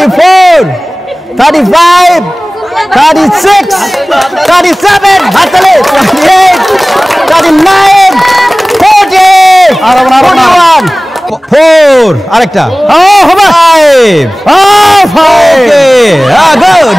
34, 35, 36, 37, 38, 39, 40, 41, 4, আরেকটা, 5, 5, okay, good.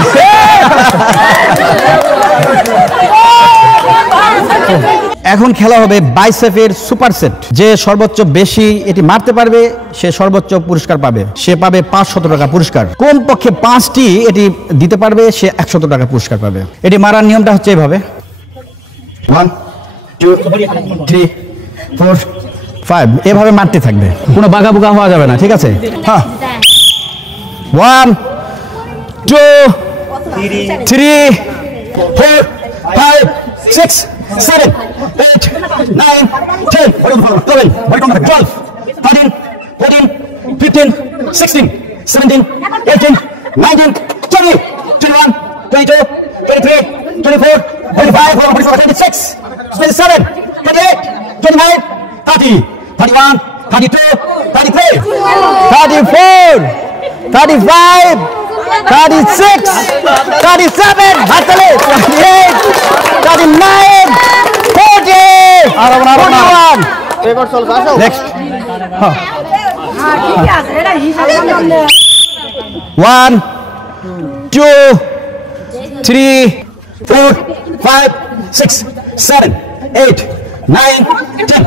এখন খেলা হবে বাইসেপের সুপারসেট। যে সর্বোচ্চ বেশি এটি মারতে পারবে সে সর্বোচ্চ পুরস্কার পাবে। সে পাবে 500 টাকা পুরস্কার। কোন পক্ষে 5টি এটি দিতে পারবে সে 100 টাকা পুরস্কার পাবে। এটি মারার নিয়মটা হচ্ছে এভাবে, 1 2 3 4 5 এভাবে মারতে থাকবে, কোনো বাঘা বুগা হওয়া যাবে না, ঠিক আছে? হ্যাঁ, 1 2 3 4 5 6 7 8 9 10 11 12 13 14 15 16 17 18 19 20 21 22 23 24 25 26 27 28 29 30 31 32 33 34 35 36 37 38 39 40 41 next 1 2 3 4 5 6 7 8 9 10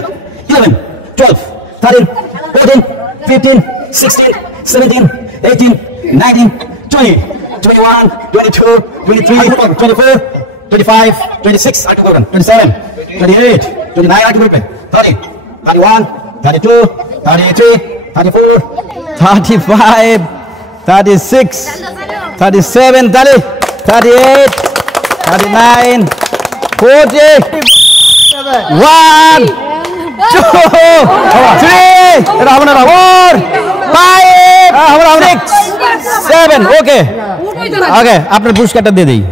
11 12 13 14 15 16 17 18 19 20 21 22 23 24 25 26 27 28 29 30 31 32 33 34 35 36 37 30 38 39 40 1 2 3 4 5 6 7 ওকে ওকে আপনার পুরস্কারটা দিয়ে দেই।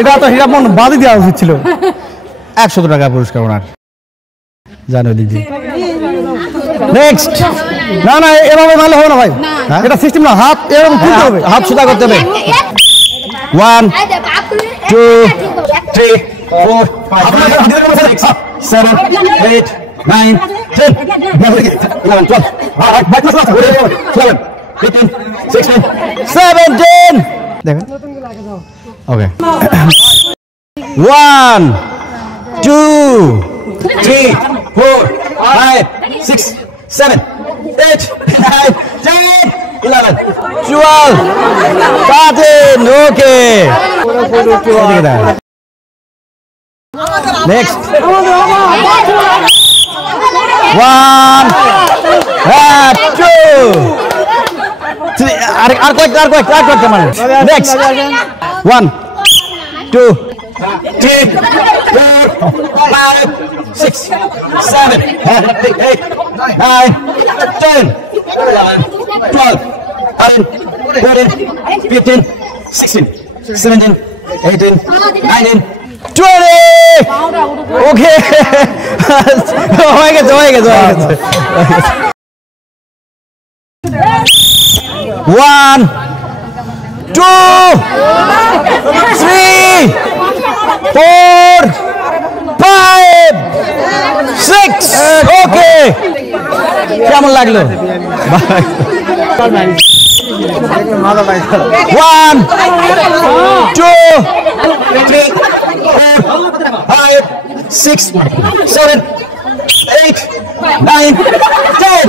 এটা তো হিরামন বাদি দেওয়া উচিত ছিল। 100 টাকা পুরস্কার ওনার, জানো দিদি। নেক্সট, না না এভাবে মারলে হবে না ভাই, এটা সিস্টেম না, হাত এরকম তুলতে হবে, হাত সোজা করতে হবে। 1 2 3 4 5 6 7 8 9 10 11 12 15 16 17 দেখেন ওকে 1 2 3 4 5 6 7 8 9 10 11 12 13 ওকে নেক্সট 1 2 আর কয়েকটা মানে নেক্সট 1 2 3 4 5 6 7 8 9 10 12 13 14 15 16 17 18 19 20 ওকে হয়ে গেছে 1 2 3 4 5 6 ওকে কেমন লাগলো? 1 2 3 4 5 6 7 8 9 10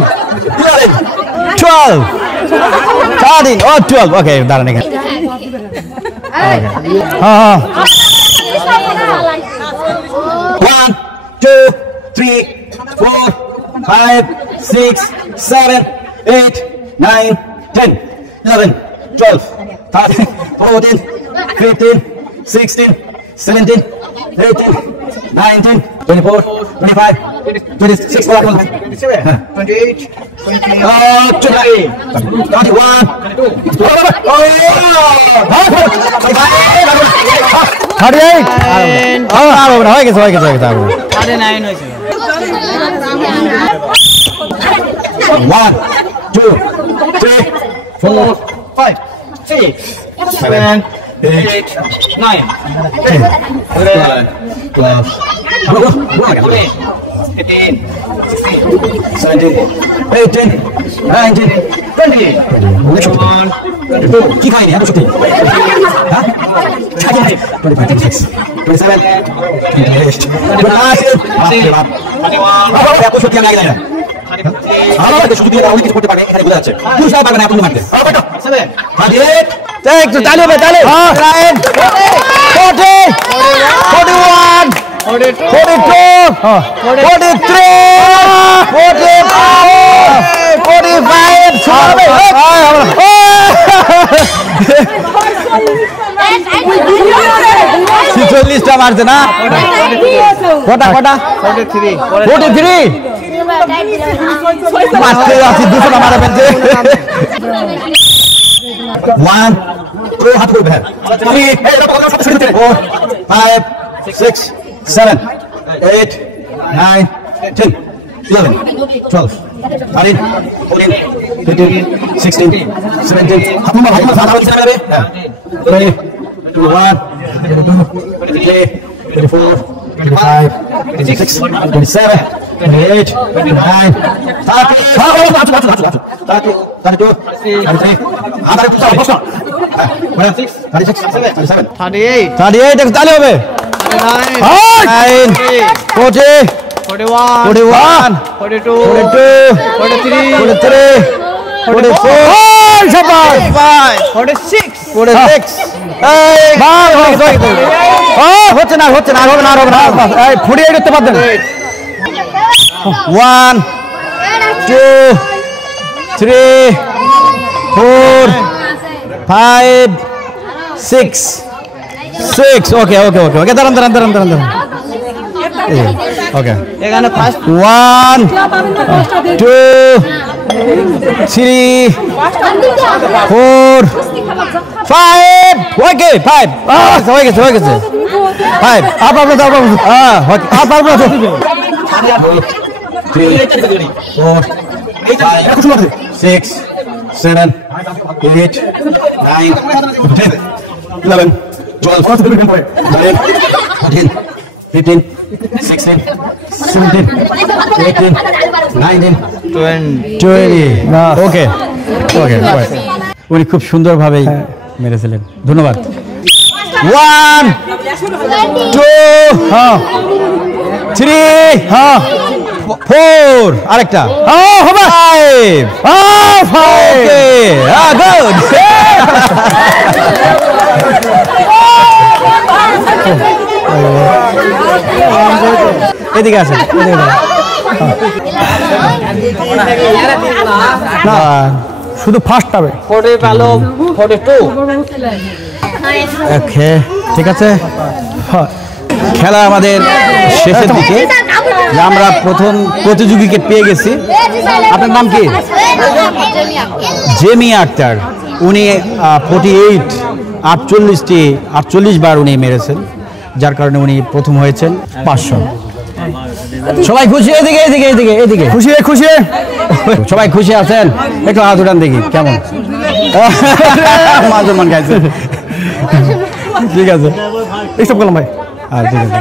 11 12 13 ও 12 ওকে দাঁড়ান এখানে। হ্যাঁ 1 2 3 4 5 6 7 8 9 10 11 12 13 14 15 16 17 18 19 24 25 26 28 21 হয়ে গেছে 1 2 3 4 5, 6, 7, 8, 9, 10, 11, 12, 13, 17, 18, 19, 20, 21, 22, কি খাইনি এত শক্তি? হ্যাঁ? 25, 26, 27, 28, 29, এত শক্তি আমি আগে জানি না। অনেক কিছু করতে পারবে এখানে বোঝা যাচ্ছে পুরুষ পারবে না এখন মারতে একটু তালি হবে তালি 40 41 42 43 46টা মারছে না কটা 43 মারতে আছি দুটো মারা ফেলছে 1 2 হাত করবে 3 4 5 6 7 8 9 10 11 12 13 14 15 16 17 হাত মারা সাদা হচ্ছে না রে 21 22 24 25 26 27 28 29 38 তাহলে হবে 40 41 42 43 হচ্ছে না 48 করতে পারতেন 1 2 3 4 5 6 ওকে দাঁড়ান ওকে এখানে ফার্স্ট 1 2 3 4 5 ওকে 5 হয়ে গেছে 5 আপনার 3 4 6 7 8 9 10 11 12 13 15 16 17 18 19 20 ওকে উনি খুব সুন্দরভাবেই মেরেছিলেন ধন্যবাদ 1 2 3 4 আরেকটা হবে 5 ওকে গুড এদিকে আসেন শুধু ফার্স্ট হবে 40 ভালো 42 ওকে ঠিক আছে খেলা আমাদের শেষের দিকে আমরা প্রথম প্রতিযোগীকে পেয়ে গেছি আপনার নাম কি জেমি আক্তার উনি 48 বার উনি মেরেছেন যার কারণে উনি প্রথম হয়েছেন 500 সবাই খুশি এদিকে খুশি সবাই খুশি আছেন একটু হাত উঠান দেখি কেমন মান খাইছে ঠিক আছে এইসব করলাম ভাই ঠিক আছে